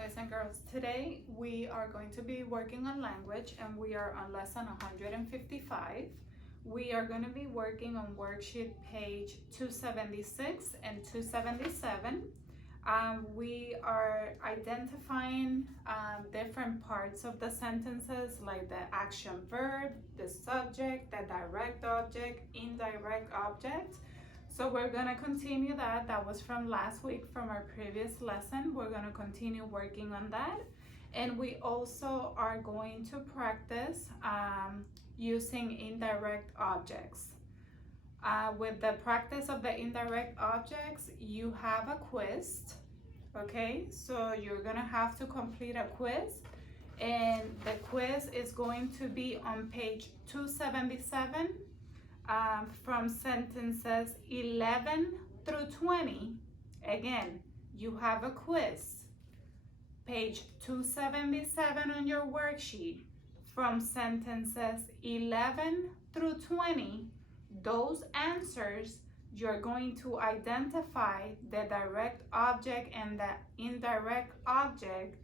boys and girls. Today we are going to be working on language and we are on lesson 155. We are going to be working on worksheet page 276 and 277. We are identifying different parts of the sentences like the action verb, the subject, the direct object, indirect object. So we're gonna continue that. That was from last week from our previous lesson. We're gonna continue working on that. And we also are going to practice using indirect objects. With the practice of the indirect objects, you have a quiz, okay? So you're gonna have to complete a quiz. And the quiz is going to be on page 277. From sentences 11 through 20. Again, you have a quiz. Page 277 on your worksheet. From sentences 11 through 20, those answers, you're going to identify the direct object and the indirect object.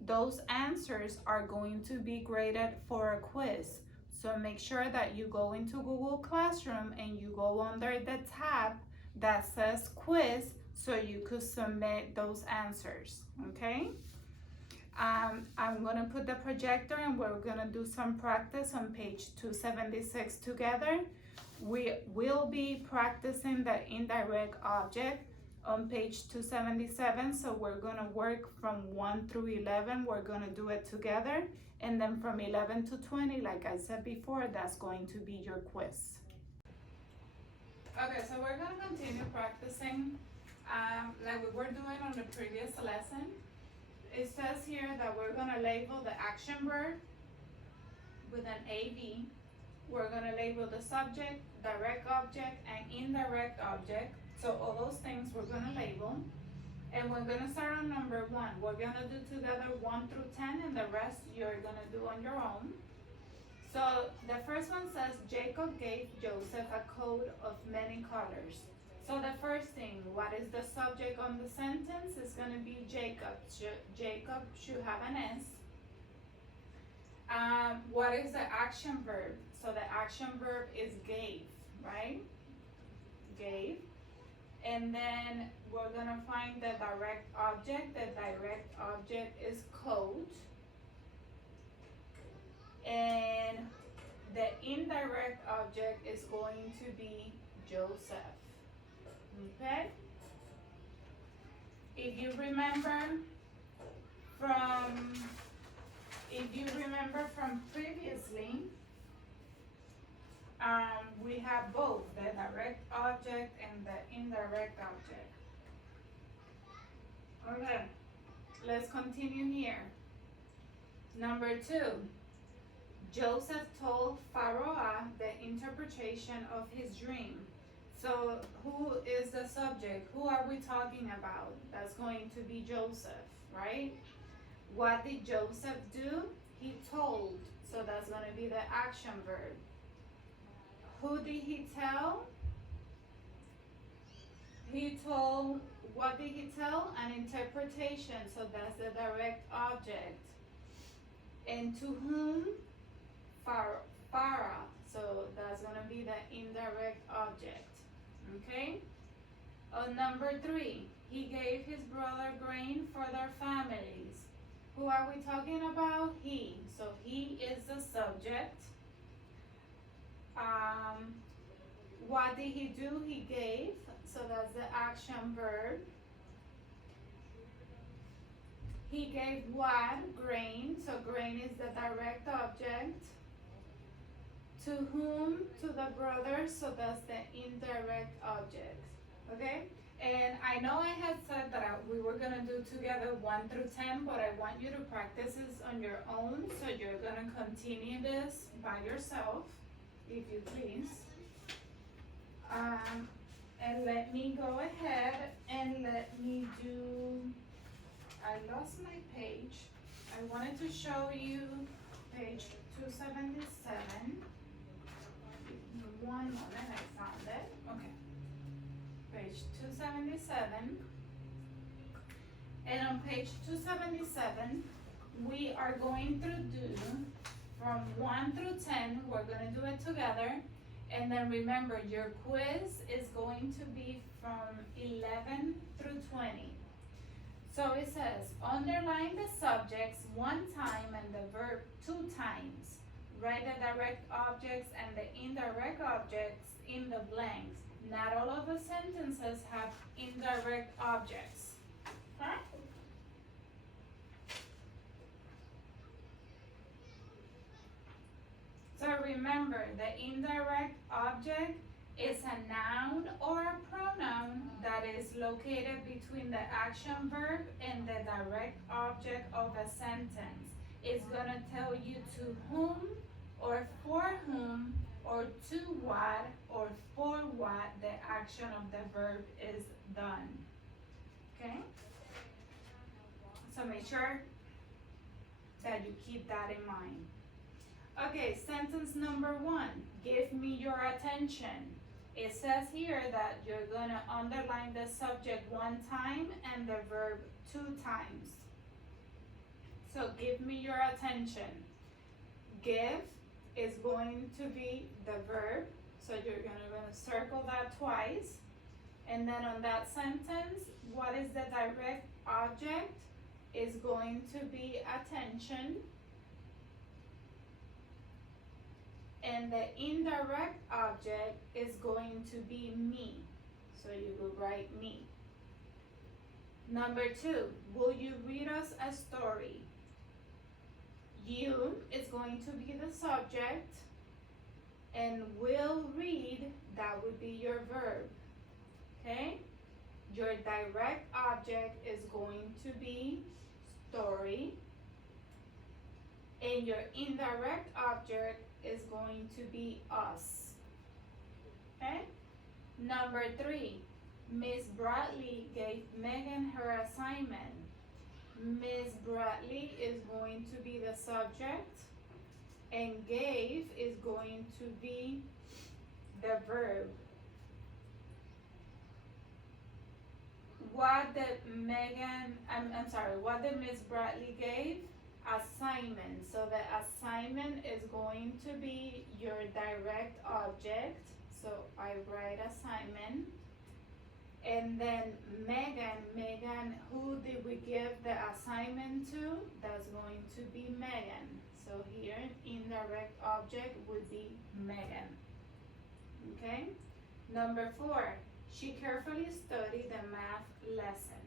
Those answers are going to be graded for a quiz. So make sure that you go into Google Classroom and you go under the tab that says quiz so you could submit those answers, okay? I'm gonna put the projector and we're gonna do some practice on page 276 together. We will be practicing the indirect object on page 277, so we're gonna work from 1 through 11, we're gonna do it together. And then from 11 to 20, like I said before, that's going to be your quiz. Okay, so we're gonna continue practicing like we were doing on the previous lesson. It says here that we're gonna label the action verb with an AV. We're gonna label the subject, direct object, and indirect object. So all those things we're gonna label. And we're gonna start on number 1. We're gonna do together 1 through 10 and the rest you're gonna do on your own. So the first one says, Jacob gave Joseph a coat of many colors. So the first thing, what is the subject on the sentence? Is gonna be Jacob. Jacob should have an S. What is the action verb? So the action verb is gave, right? Gave. And then we're gonna find the direct object. The direct object is coat. And the indirect object is going to be Joseph. Okay? If you remember from previously, we have both the direct object and the indirect object. Okay, let's continue here. Number 2, Joseph told Pharaoh the interpretation of his dream. So who is the subject? Who are we talking about? That's going to be Joseph, right? What did Joseph do? He told. So that's going to be the action verb. Who did he tell? He told, what did he tell? An interpretation, so that's the direct object. And to whom? Pharaoh, so that's gonna be the indirect object, okay? On number 3, he gave his brother grain for their families. Who are we talking about? He, so he is the subject. What did he do? He gave, so that's the action verb. He gave what? Grain, so grain is the direct object. To whom? To the brothers, so that's the indirect object, okay? And I know I had said that we were gonna do together 1 through 10, but I want you to practice this on your own, so you're gonna continue this by yourself, if you please. And let me go ahead and let me do, I lost my page. I wanted to show you page 277. Give me one moment, I found it. Okay. Page 277. And on page 277, we are going to do from 1 through 10, we're gonna do it together. And then remember, your quiz is going to be from 11 through 20. So it says, underline the subjects 1 time and the verb 2 times. Write the direct objects and the indirect objects in the blanks. Not all of the sentences have indirect objects. Okay? So remember, the indirect object is a noun or a pronoun that is located between the action verb and the direct object of a sentence. It's gonna tell you to whom or for whom or to what or for what the action of the verb is done. Okay? So make sure that you keep that in mind. Okay, sentence number 1, give me your attention. It says here that you're gonna underline the subject 1 time and the verb 2 times. So give me your attention. Give is going to be the verb, so you're gonna circle that twice. And then on that sentence, what is the direct object? Is going to be attention. And the indirect object is going to be me. So you will write me. Number 2, will you read us a story? You is going to be the subject, and will read, that would be your verb. Okay? Your direct object is going to be story, and your indirect object is going to be us. Okay? Number 3, Miss Bradley gave Megan her assignment. Miss Bradley is going to be the subject, and gave is going to be the verb. What did what did Miss Bradley gave? Assignment. So the assignment is going to be your direct object. So I write assignment. And then Megan, who did we give the assignment to? That's going to be Megan. So here, indirect object would be Megan. Okay? Number 4, she carefully studied the math lesson.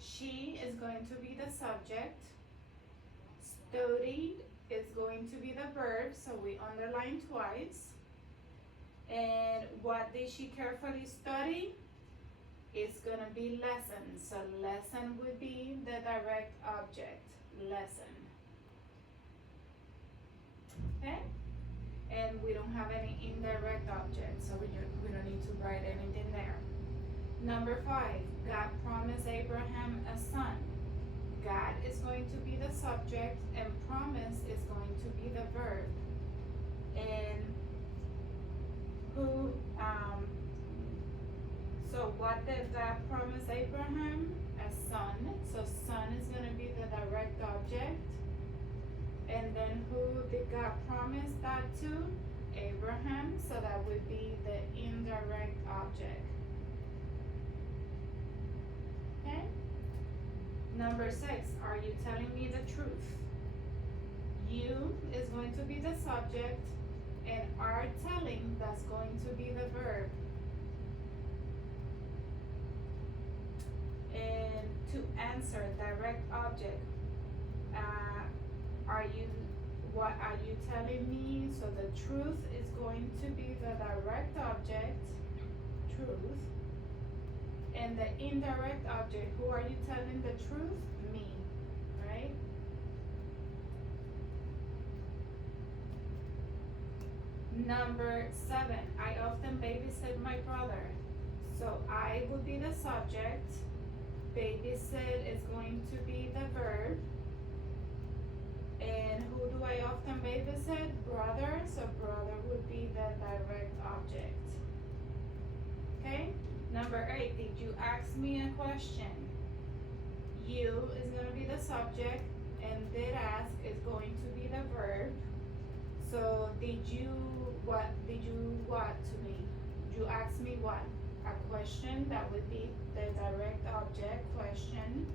She is going to be the subject. Studied is going to be the verb, so we underline twice. And what did she carefully study? It's gonna be lesson. So lesson would be the direct object, lesson. Okay? And we don't have any indirect object, so we don't need to write anything there. Number 5, God promised Abraham a son. God is going to be the subject, and promise is going to be the verb. And so what did God promise Abraham? A son. So son is going to be the direct object. And then who did God promise that to? Abraham. So that would be the indirect object. Okay? Number 6, are you telling me the truth? You is going to be the subject, and are telling, that's going to be the verb. And to answer, direct object, what are you telling me? So the truth is going to be the direct object, truth. And the indirect object, who are you telling the truth? Me, right? Number 7, I often babysit my brother. So I will be the subject. Babysit is going to be the verb. And who do I often babysit? Brother. So brother would be the direct object. Okay? Number 8, did you ask me a question? You is gonna be the subject, and did ask is going to be the verb. So did you what to me? You ask me what? A question, that would be the direct object, question.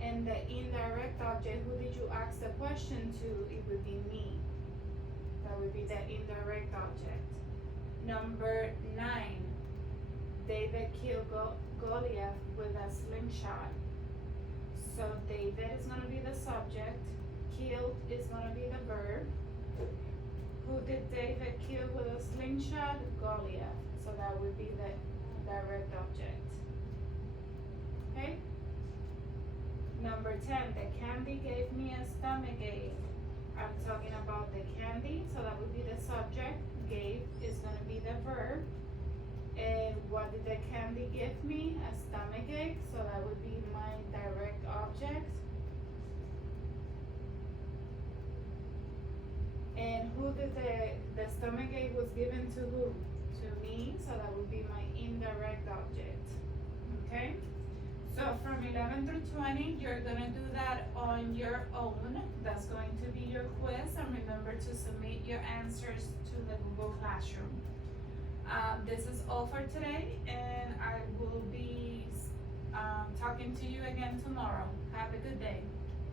And the indirect object, who did you ask the question to? It would be me. That would be the indirect object. Number 9. David killed Goliath with a slingshot. So David is going to be the subject. Killed is going to be the verb. Who did David kill with a slingshot? Goliath. So that would be the direct object. Okay? Number 10. The candy gave me a stomachache. I'm talking about the candy, so that would be the subject. Gave is going to be the verb. And what did the candy give me? A stomachache, so that would be my direct object. And who did the stomachache was given to who? To me, so that would be my indirect object. Okay? So from 11 through 20, you're gonna do that on your own. That's going to be your quiz, and remember to submit your answers to the Google Classroom. This is all for today, and I will be talking to you again tomorrow. Have a good day.